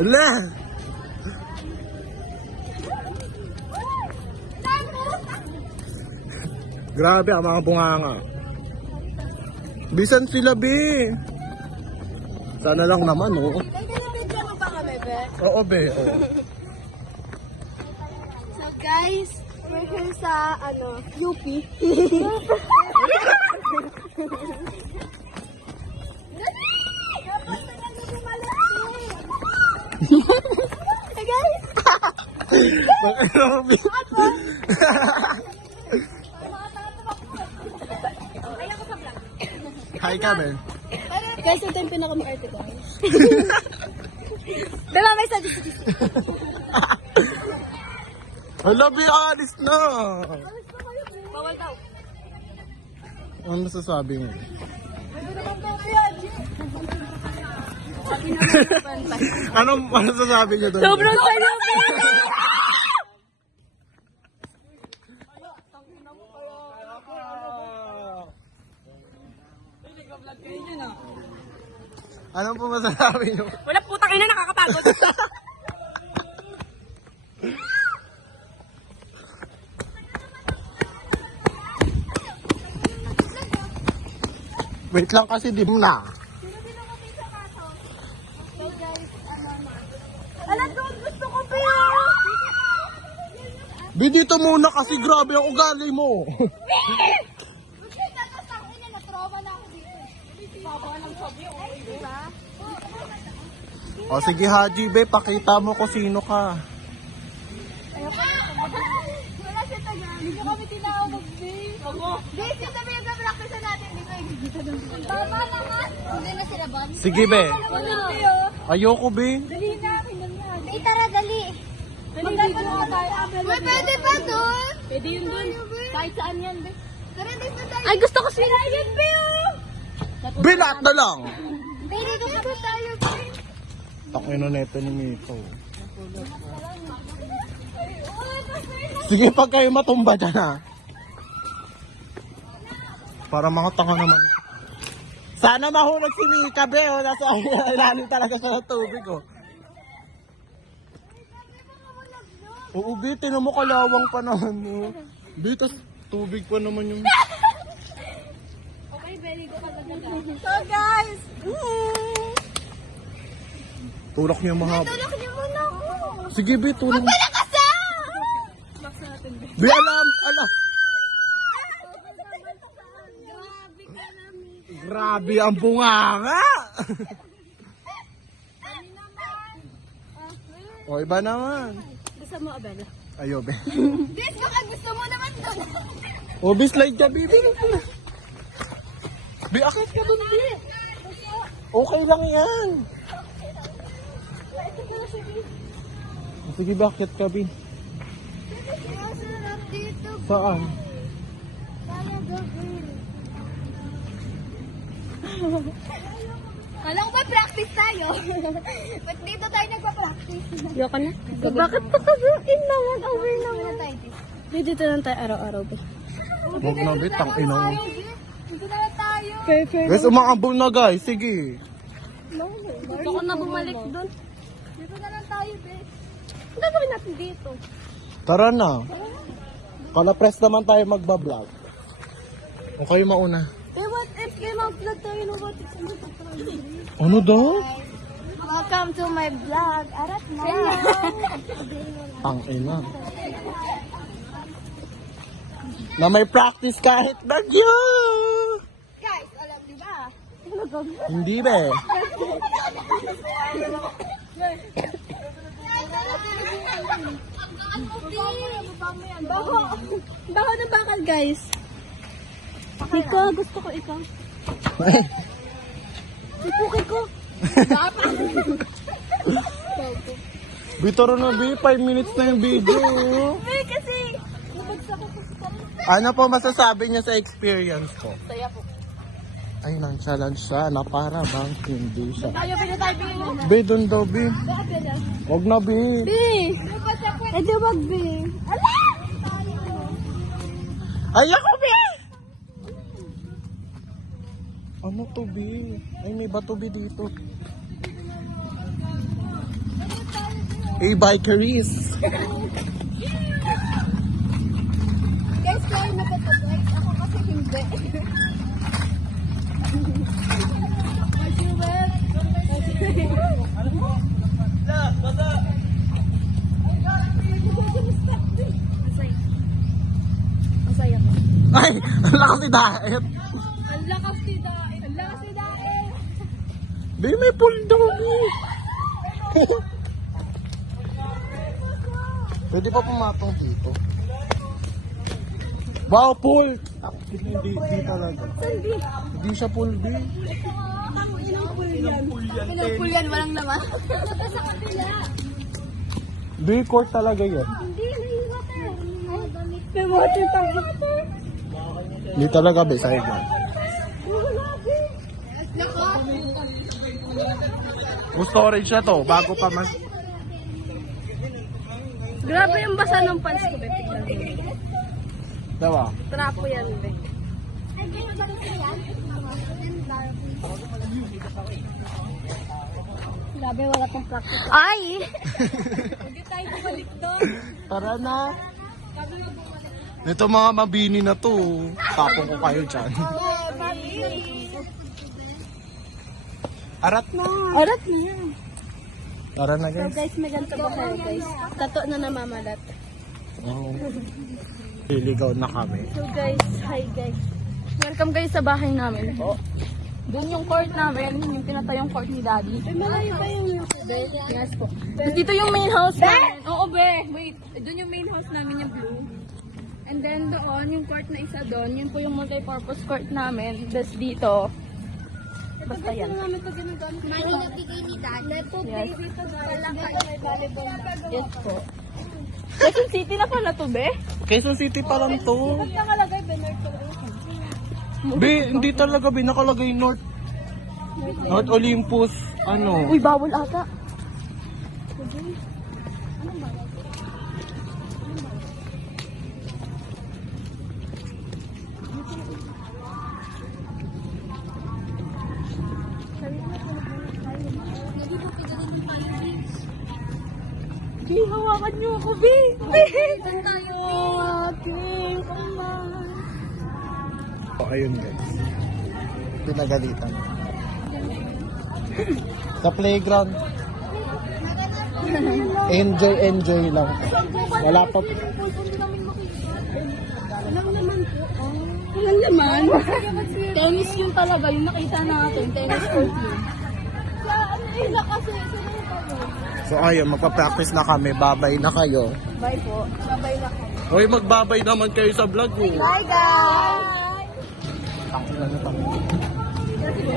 Ala! Grabe ang mga bunganga. Bisan sila, be. Sana lang naman, oh. Nag-video mo ba kami, be? Oo, be. Oo. So guys, we're here sa, UP. Hey guys! Hi ka, Ben. Guys, ito yung pinaka-maarte guys. Diba may sadistis? Hala, be, alis na. Bawal daw. Ano masasabi mo? Anong masasabi niyo doon? Sobrang sayo! Anong po masasabi niyo? Wala putang ina, nakakapagod. Wait lang kasi dim na. So guys, Alam ko, gusto ko pa Be, dito muna kasi grabe ang ugali mo. Kasi tapos ako niya, na-trauma na ako dito. Baba ng sabi, okay, diba? O sige, Haji, be, pakita mo kung sino ka. Wala siya taga. Hindi ko kami tinawag, babe. Babe, yung sabi yung practice natin. Hindi ko yung tama naman. Hindi na sila ba? Sige, be. Ayoko, be. Dali na, kinan na. Ay, tara, dali. Magkano na tayo? Uy, pwede ba doon? Pwede yun doon. Kahit saan yan, babe. Tara, dito tayo. Ay, gusto ko sila yan, babe. Be, lahat na lang. Babe, dito kami tayo, babe. Takino neto ni Mito. Sige, pag kayo matumba dyan, ha. Para mga tanga naman. Sana mahulog si Mika, be. O, nasa ilalim talaga sa tubig, oh. Oo, be, tinan mo kalawang pa naman, oh. Be, tas tubig pa naman yung... Okay, very good. So, guys. Tulak niya mahaba. Tulak niyo muna ako. Sige, be, tulak. Malakas ah! Be, alam. Grabe ka namin. Grabe ang bunganga. O, iba naman. Gusto mo, Abel? Ayo, be. Bis, baka gusto mo naman doon. O, be, slide ka, be. Be, akit ka dun, be. Okay lang yan. Sige, bakit ka, be? Masarap dito. Saan? Kala ko ba practice tayo? Ba't dito tayo nagpa-practice? Yoko na? Bakit patabuin naman? Over naman tayo dito. Dito lang tayo araw-araw ba? Huwag na, be. Tang-inang. Dito na lang tayo. Fair. Guys, umakambol na, guys. Sige. Gusto ko na bumalik doon. Dito na lang tayo, be. Ano gagawin natin dito? Tara na. Kala-press naman tayo magbablog. O kayo mauna. Eh, what if kayo mag-vlog tayo ng what if Ano daw? Welcome to my vlog. Arat na. Tang-ina. Na may practice kahit bagyo. Guys, alam di ba? Hindi, be. Bako na bakal, guys. Ikaw, gusto ko ikaw. Ipukin ko. Bitaro na, be. 5 minutes na yung video. Eh, kasi nabagsak ako sa Ano po masasabi niya sa experience ko? saya po. Ay, nang-challenge siya na para bang hindi siya. Tayo, pwede tayo, be. Be, dun daw, be. Huwag na, be. Be! Eh, di wag, be. Ala! Ay, ako, be! Ano to, be? Ay, may bato, be, dito. Hey, bikeries. Guys, kaya na ba ito, guys? Ako kasi hindi. Masaya ko. Ay, ang lakas ni Daet. Ang lakas ni Daet. Ang lakas ni Daet. Di, may pool daw. Pwede pa pumatong dito. Wow, pool! Hindi talaga. Hindi siya pool, B. Pinupul yan, walang naman. Sa kabila. B, court talaga yun. Hindi, may water. May water tayo. Hindi talaga, B, sa'yo yan. Kung storage na to, bago pa mas... Grabe yung basa ng pants ko, Bete. Diba? Trapo yan, Bete. Grabe, wala pang practice. Ay! Hindi tayo bumalik doon. Tara na. Ito mga mabini na to. Tapong ko kayo dyan. Arat na. Arat na. Tara na, So guys. guys, may ganito ba kayo, guys? Tato na namamalat. Oh. Liligaw na kami. So guys, hi guys. Welcome guys sa bahay namin. Doon yung court namin, yung pinatayong court ni Daddy. Malayo pa yung Yes po. Tapos dito yung main house namin. Oo, be. Wait. Doon yung main house namin, yung blue. And then doon, yung court na isa doon, yun po yung multi-purpose court namin. Tapos dito, basta yan. Mali na bigay ni Daddy. Yes. Yes po. Quezon City na pala to, be. Quezon City pa lang to. Nakalagay, Benard ko. Be, hindi talaga, be. Nakalagay North. North Olympus. Ano? Uy, bawal ata. Di, hawakan niyo ako, Bi. Saan tayo? Aking kamay. Oh, ayun, guys. Pinagalitan. Sa playground. Enjoy lang. Wala pa. Walang naman. Tennis yun talaga, yung nakita natin. Tennis court yun. Sa ano yun na kasi, So ayun, magpa-practice na kami. Babay na kayo. bye po. Bye na kami. Hoy, magbabay naman kayo sa vlog ko. Bye guys! Tangina na